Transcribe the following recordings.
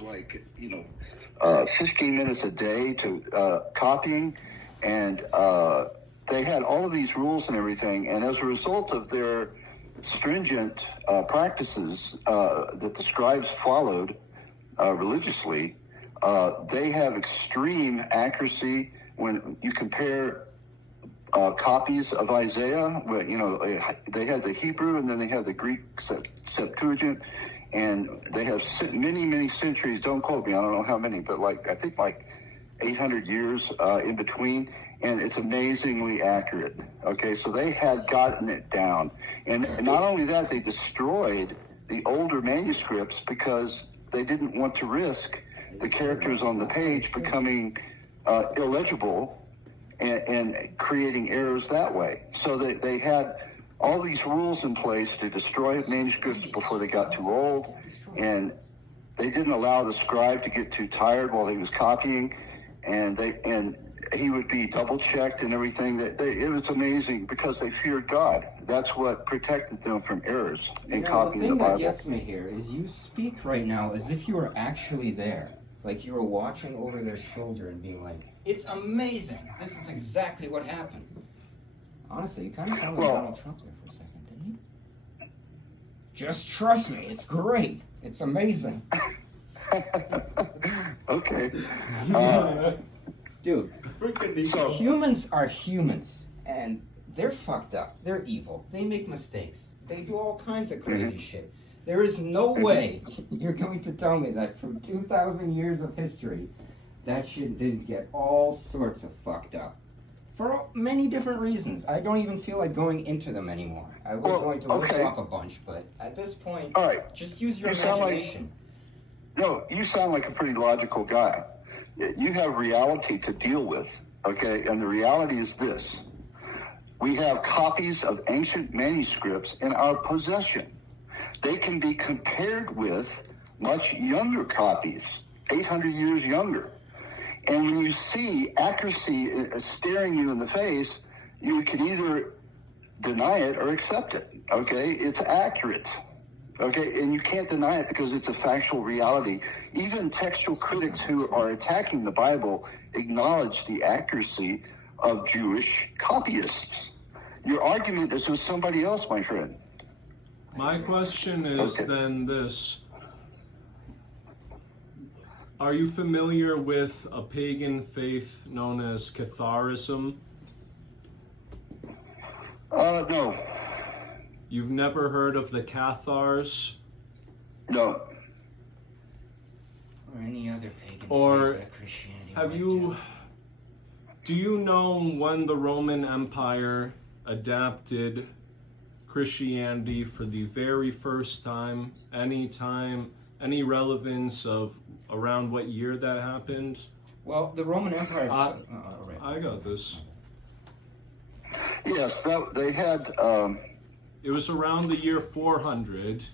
like 15 minutes a day to copying, and they had all of these rules and everything. And as a result of their stringent practices that the scribes followed religiously, they have extreme accuracy when you compare copies of Isaiah. They had the Hebrew and then they have the Greek Septuagint, and they have many centuries. Don't quote me, I don't know how many, but I think 800 years in between, and it's amazingly accurate. Okay, so they had gotten it down, and not only that, they destroyed the older manuscripts because they didn't want to risk the characters on the page becoming illegible and creating errors that way. So they had all these rules in place to destroy manuscripts before they got too old, and they didn't allow the scribe to get too tired while he was copying, and he would be double checked and everything. It was amazing because they feared God. That's what protected them from errors in copying the Bible. The thing that gets me here is you speak right now as if you were actually there. Like you were watching over their shoulder and being like, it's amazing. This is exactly what happened. Honestly, you kind of sounded like Donald Trump there for a second, didn't you? Just trust me. It's great. It's amazing. Okay. Dude, so humans are humans, and they're fucked up. They're evil. They make mistakes. They do all kinds of crazy shit. There is no way you're going to tell me that from 2,000 years of history, that shit didn't get all sorts of fucked up. For many different reasons. I don't even feel like going into them anymore. I was going to list off a bunch, but at this point, all right, just use your imagination. You sound like a pretty logical guy. You have reality to deal with, okay? And the reality is this. We have copies of ancient manuscripts in our possession. They can be compared with much younger copies, 800 years younger. And when you see accuracy staring you in the face, you can either deny it or accept it, okay? It's accurate, okay? And you can't deny it because it's a factual reality. Even textual critics who are attacking the Bible acknowledge the accuracy of Jewish copyists. Your argument is with somebody else, my friend. My question is then this. Are you familiar with a pagan faith known as Catharism? No. You've never heard of the Cathars? No. Or any other pagan or faith that Christianity have you? Do you know when the Roman Empire adapted Christianity for the very first time? Any relevance of around what year that happened? Well, the Roman Empire... I got this. Yes, they had... It was around the year 400.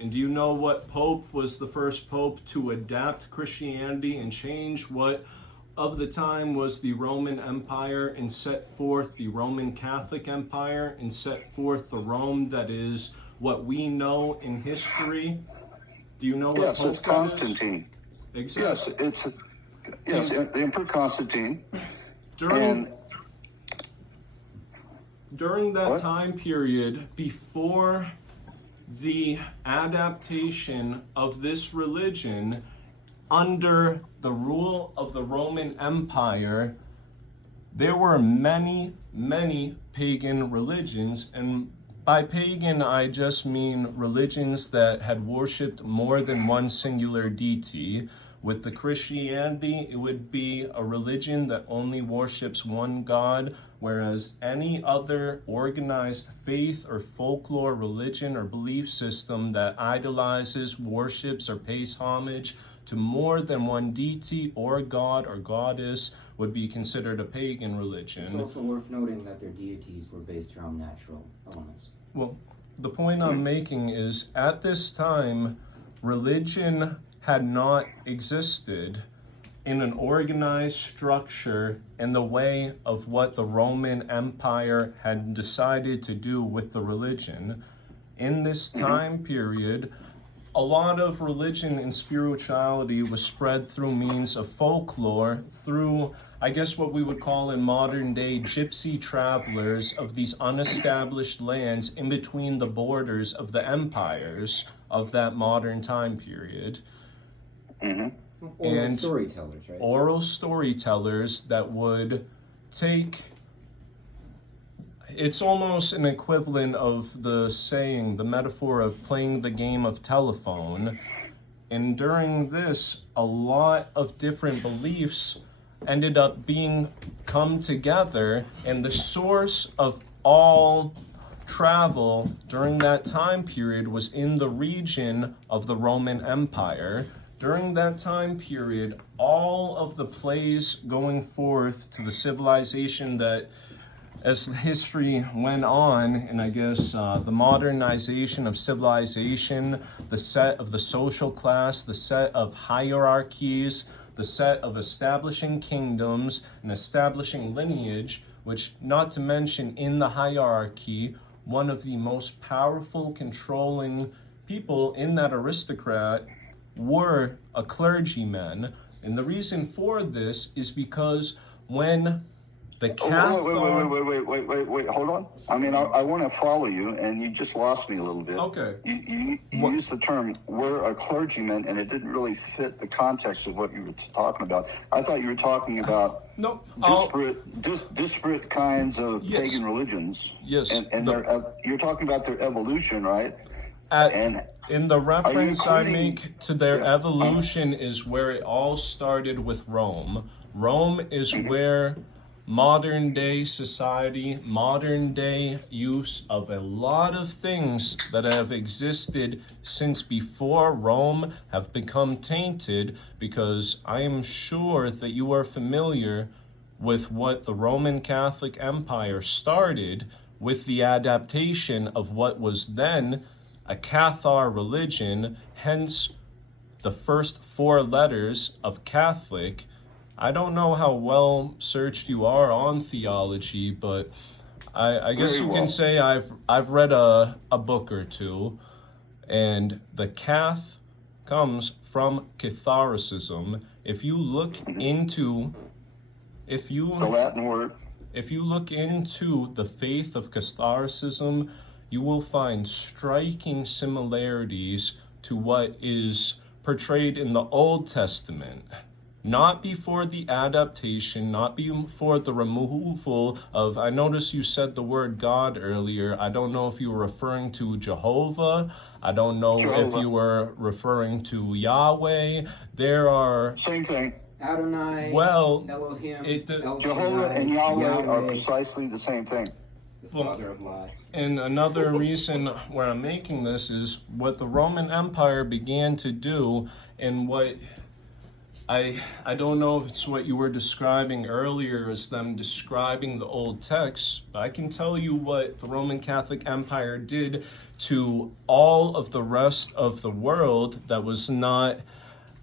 And do you know what pope was the first pope to adapt Christianity and change what of the time was the Roman Empire and set forth the Roman Catholic Empire and set forth the Rome that is what we know in history? Do you know what pope it's Constantine. Exactly. Yes, the Emperor Constantine. During that time period, before the adaptation of this religion under the rule of the Roman Empire, there were many pagan religions, and by pagan I just mean religions that had worshipped more than one singular deity. With the Christianity, it would be a religion that only worships one God, whereas any other organized faith or folklore religion or belief system that idolizes, worships, or pays homage to more than one deity or god or goddess would be considered a pagan religion. It's also worth noting that their deities were based around natural elements. Well, the point I'm making is at this time, religion had not existed in an organized structure in the way of what the Roman Empire had decided to do with the religion. In this time period, a lot of religion and spirituality was spread through means of folklore, through, I guess, what we would call in modern day gypsy travelers of these unestablished lands in between the borders of the empires of that modern time period. Oral storytellers, right? Oral storytellers that would take, it's almost an equivalent of the saying, the metaphor of playing the game of telephone. And during this, a lot of different beliefs ended up being come together, and the source of all travel during that time period was in the region of the Roman Empire. During that time period, all of the plays going forth to the civilization that, as history went on, and I guess the modernization of civilization, the set of the social class, the set of hierarchies, the set of establishing kingdoms and establishing lineage, which, not to mention in the hierarchy, one of the most powerful controlling people in that aristocrat were a clergyman. And the reason for this is because when the Catholic... Wait, hold on. I mean, I want to follow you, and you just lost me a little bit. Okay. You used the term, we're a clergyman, and it didn't really fit the context of what you were talking about. I thought you were talking about disparate kinds of pagan religions. Yes. And you're talking about their evolution, right? In the reference I make to their evolution is where it all started with Rome. Rome is where modern day society, modern day use of a lot of things that have existed since before Rome have become tainted, because I am sure that you are familiar with what the Roman Catholic Empire started with the adaptation of what was then a Cathar religion, hence the first 4 letters of Catholic. I don't know how well searched you are on theology, but I guess you can say I've read a book or two, and the Cath comes from Catholicism. If you look into, the Latin word, if you look into the faith of Catholicism, you will find striking similarities to what is portrayed in the Old Testament. Not before the adaptation, not before the removal of, I noticed you said the word God earlier. I don't know if you were referring to Jehovah. I don't know if you were referring to Yahweh. There are... Same thing. Adonai, well, Elohim, Jehovah and Yahweh are precisely the same thing. The father of lies. And another reason where I'm making this is what the Roman Empire began to do, and what I don't know if it's what you were describing earlier as them describing the old texts, but I can tell you what the Roman Catholic Empire did to all of the rest of the world that was not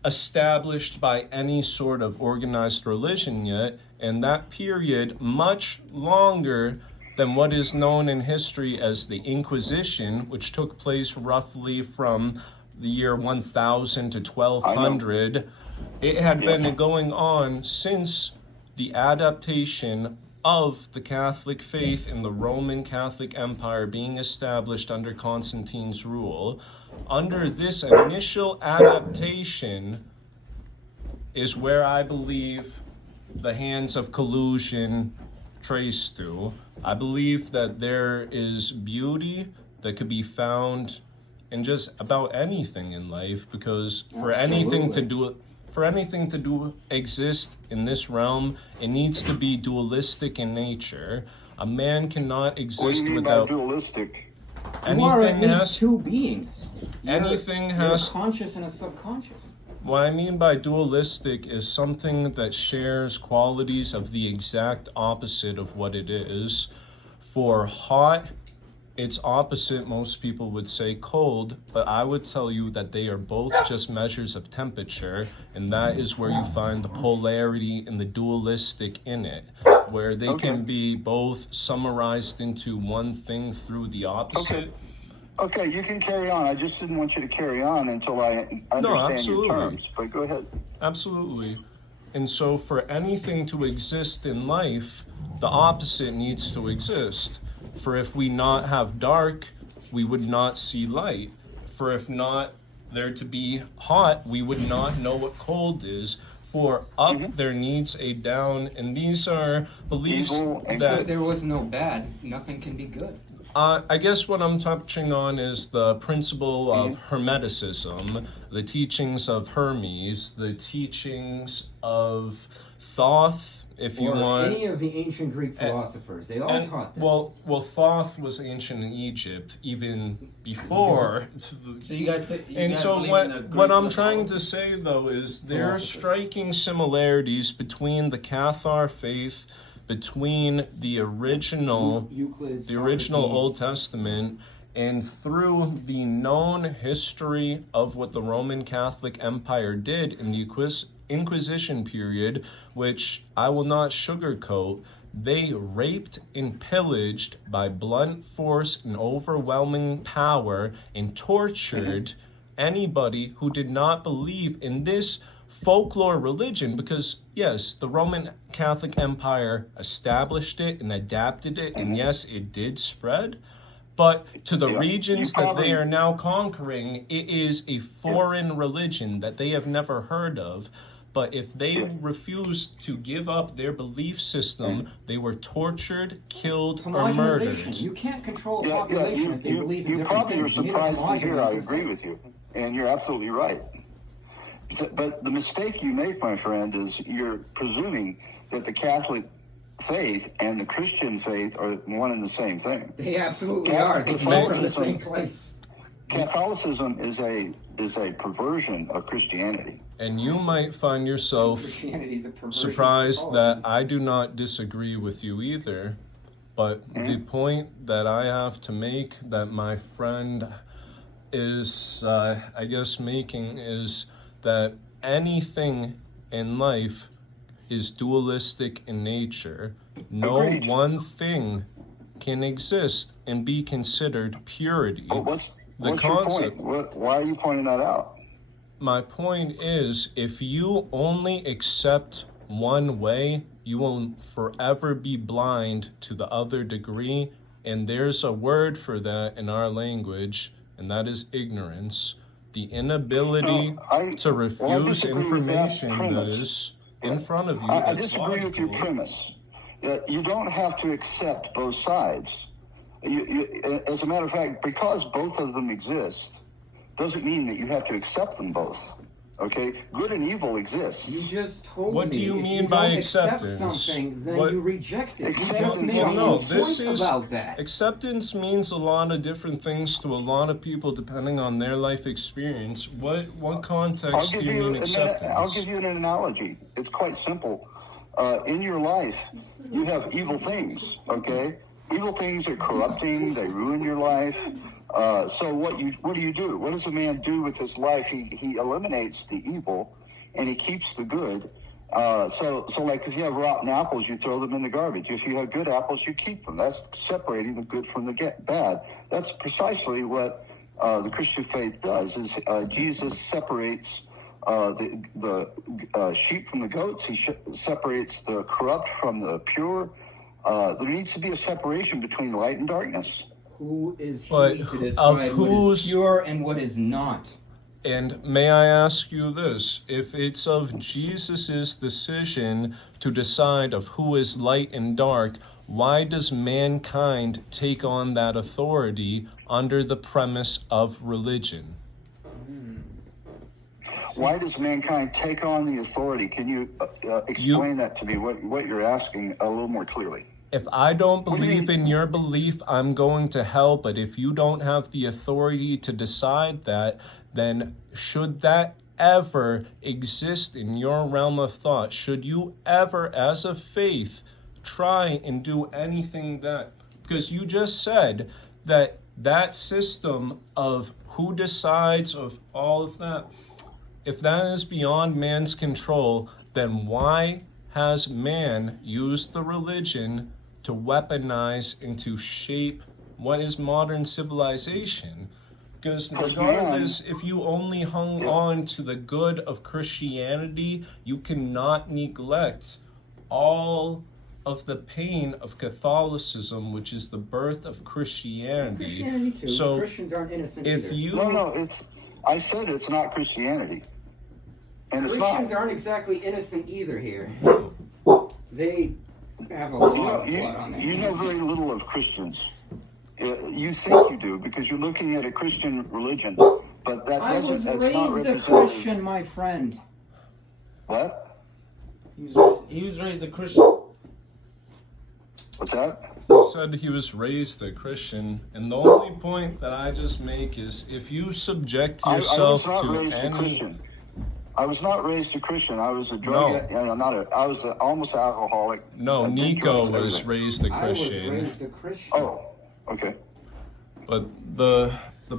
established by any sort of organized religion yet, and that period much longer than what is known in history as the Inquisition, which took place roughly from the year 1000 to 1200. It had been going on since the adaptation of the Catholic faith in the Roman Catholic Empire being established under Constantine's rule. Under this initial adaptation is where I believe the hands of collusion trace to. I believe that there is beauty that could be found in just about anything in life, because for anything to do exist in this realm, it needs to be dualistic in nature. A man cannot exist what do you mean without by dualistic? You are at least 2 beings. Anything you're has a conscious and a subconscious. What I mean by dualistic is something that shares qualities of the exact opposite of what it is. For hot, its opposite, most people would say cold, but I would tell you that they are both just measures of temperature, and that is where you find the polarity and the dualistic in it, where they can be both summarized into one thing through the opposite. Okay, you can carry on. I just didn't want you to carry on until I understand absolutely. your terms. But go ahead. Absolutely. And so, for anything to exist in life, the opposite needs to exist. For if we not have dark, we would not see light. For if not there to be hot, we would not know what cold is. For up there needs a down, and these are beliefs Evil and that If there was no bad, nothing can be good. I guess what I'm touching on is the principle of Hermeticism, the teachings of Hermes, the teachings of Thoth, if you Or want. any of the ancient Greek philosophers, they all And, taught this. well, Thoth was ancient in Egypt, even before. So you guys, And so believe what in the Greek what I'm trying mythology? to say though is there are Philosophers. striking similarities between the Cathar faith, between the original Euclid, the original Socrates. Old Testament, and through the known history of what the Roman Catholic Empire did in the Inquisition period, which I will not sugarcoat, they raped and pillaged by blunt force and overwhelming power and tortured anybody who did not believe in this folklore religion, because yes, the Roman Catholic Empire established it and adapted it, and yes, it did spread, but to the Yeah. regions You that they probably- are now conquering, it is a foreign religion that they have never heard of. But if they refused to give up their belief system, they were tortured, killed, or Homogenization. murdered. You can't control a Yeah, population if they believe in you different probably are things. You need to surprised to hear homogenize I the agree faith. with you, and you're absolutely right. But the mistake you make, my friend, is you're presuming that the Catholic faith and the Christian faith are one and the same thing. They absolutely Yeah, are. They came from the Catholicism- same place. Catholicism is a perversion of Christianity. And you might find yourself Christianity's a perversion of surprised that Catholicism. I do not disagree with you either. But the point that I have to make, that my friend is, I guess, making, is that anything in life is dualistic in nature. No Agreed. one thing can exist and be considered purity. But what's The your concept- point? Why are you pointing that out? My point is, if you only accept one way, you will forever be blind to the other degree. And there's a word for that in our language, and that is ignorance. The inability No, I refuse disagree with that information that premise. is in front of you. I that's disagree with your logical. premise. You don't have to accept both sides. As a matter of fact, because both of them exist, doesn't mean that you have to accept them both. Okay? Good and evil exist. You just told What me do you if mean you by don't accept acceptance? something, then What- you reject it. You just Acceptance- made Well, a no, whole this point is about that. acceptance means a lot of different things to a lot of people depending on their life experience. What I'll context do give you you mean an, acceptance? I'll give you an analogy. It's quite simple. In your life, you have evil things. Okay? Evil things are corrupting. They ruin your life. So what do you do? What does a man do with his life? He eliminates the evil, and he keeps the good. So like if you have rotten apples, you throw them in the garbage. If you have good apples, you keep them. That's separating the good from the bad. That's precisely what the Christian faith does. Is Jesus separates the sheep from the goats. He separates the corrupt from the pure. There needs to be a separation between light and darkness. Who is But he to of decide what whose- is pure and what is not? And may I ask you this? If it's of Jesus' decision to decide of who is light and dark, why does mankind take on that authority under the premise of religion? Why does mankind take on the authority? Can you explain that to me? What you're asking a little more clearly? If I don't What do you believe mean? in your belief, I'm going to hell. But if you don't have the authority to decide that, then should that ever exist in your realm of thought? Should you ever, as a faith, try and do anything that? Because you just said that that system of who decides of all of that, if that is beyond man's control, then why has man used the religion to weaponize and to shape what is modern civilization. Because 'Cause regardless, if you only hung Yeah. on to the good of Christianity, you cannot neglect all of the pain of Catholicism, which is the birth of Christianity. Christianity too. So Christians aren't innocent if either. you No, I said it's not Christianity. And it's Christians not. aren't exactly innocent either here. They have a lot of blood on their You know hands. very little of Christians. You think you do because you're looking at a Christian religion, but that I was doesn't. That's not raised a representative. Christian, my friend. What? He was raised a Christian. What's that? He said he was raised a Christian, and the only point that I just make is if you subject I yourself was not to raised a any Christian. I was not raised a Christian. I was a drug. I was almost an alcoholic. no, a drinker, Nico and was everything. raised a I was Christian. raised a Christian. Oh, okay. But the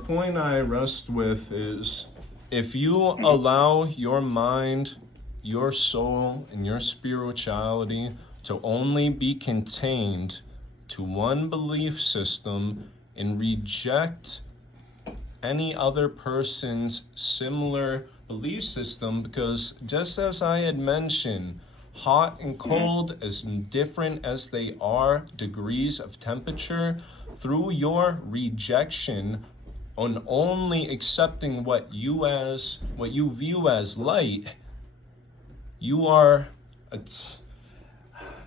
point I rest with is if you allow your mind, your soul, and your spirituality to only be contained to one belief system and reject any other person's similar belief system, because just as I had mentioned, hot and cold, as different as they are degrees of temperature, through your rejection on only accepting what you view as light, you are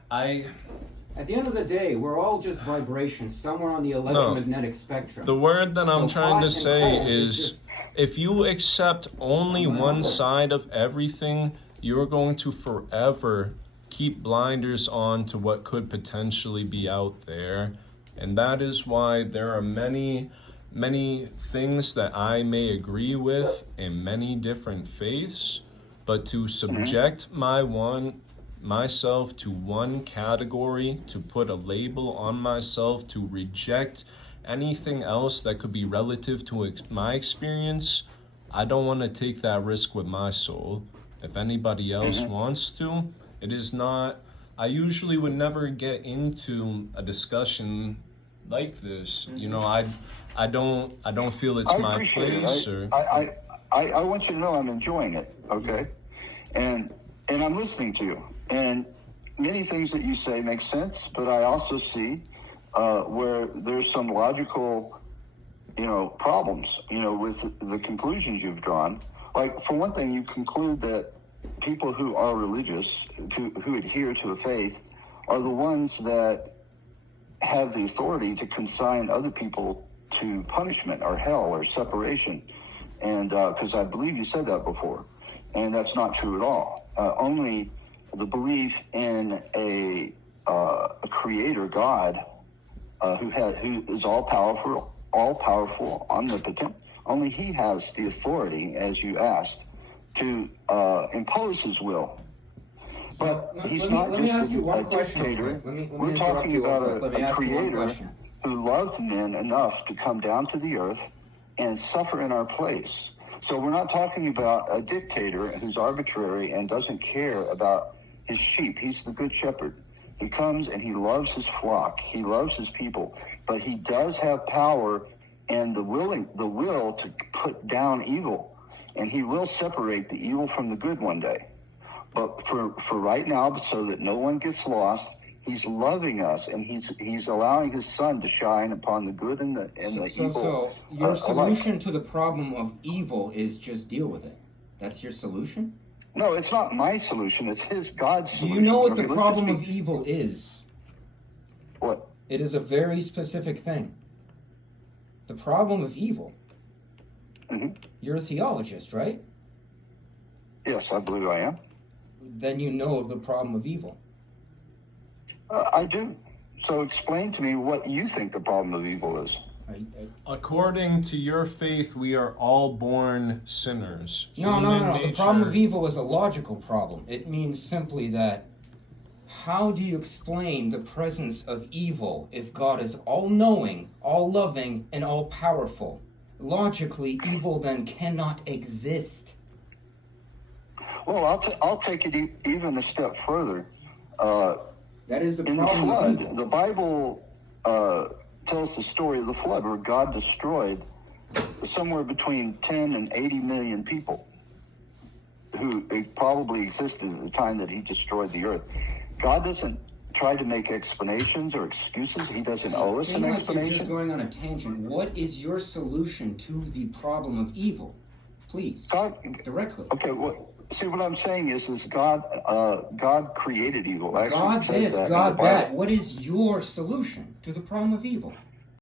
At the end of the day, we're all just vibrations somewhere on the electromagnetic spectrum. the word that I'm So trying hot to and say cold is just if you accept only one side of everything, you're going to forever keep blinders on to what could potentially be out there. And that is why there are many things that I may agree with in many different faiths, but to subject myself to one category, to put a label on myself, to reject anything else that could be relative to my experience, I don't want to take that risk with my soul. If anybody else wants to, it is not. I usually would never get into a discussion like this. You know, I don't feel it's I my appreciate place. it. Or I want you to know I'm enjoying it. Okay, and I'm listening to you. And many things that you say make sense, but I also see where there's some logical, problems, with the conclusions you've drawn. Like, for one thing, you conclude that people who are religious, who adhere to a faith, are the ones that have the authority to consign other people to punishment or hell or separation. And because I believe you said that before, and that's not true at all. Only the belief in a creator God who is all powerful, omnipotent. Only he has the authority, as you asked, to impose his will. But he's not let me just ask you one a question. dictator. Let me We're interrupt talking you real about quick. Let me a ask you one creator question. who loved men enough to come down to the earth and suffer in our place. So we're not talking about a dictator who's arbitrary and doesn't care about his sheep. He's the good shepherd. He comes and he loves his flock. He loves his people. But he does have power and the will to put down evil. And he will separate the evil from the good one day. But for right now, so that no one gets lost, he's loving us, and he's allowing his sun to shine upon the good and the evil. So your alike. solution to the problem of evil is just deal with it. That's your solution? No, it's not my solution. It's God's Do solution. you know what the Okay, let's problem just of evil is? What? It is a very specific thing. The problem of evil. Mhm. You're a theologist, right? Yes, I believe I am. Then you know of the problem of evil. I do. So explain to me what you think the problem of evil is. according to your faith, we are all born sinners. No. Human The nature- problem of evil is a logical problem. It means simply that how do you explain the presence of evil if God is all-knowing, all-loving, and all-powerful? Logically, evil then cannot exist. Well, I'll take it even a step further. That is the In the problem of flood, evil. the Bible tells the story of the flood, where God destroyed somewhere between 10 and 80 million people who probably existed at the time that he destroyed the earth. God doesn't try to make explanations or excuses. He doesn't owe us an You're explanation. just going on a tangent. What is your solution to the problem of evil? Please, God, directly. okay, see, what I'm saying is God created evil. Actually, God it says this, that in God the that. Bible. What is your solution to the problem of evil?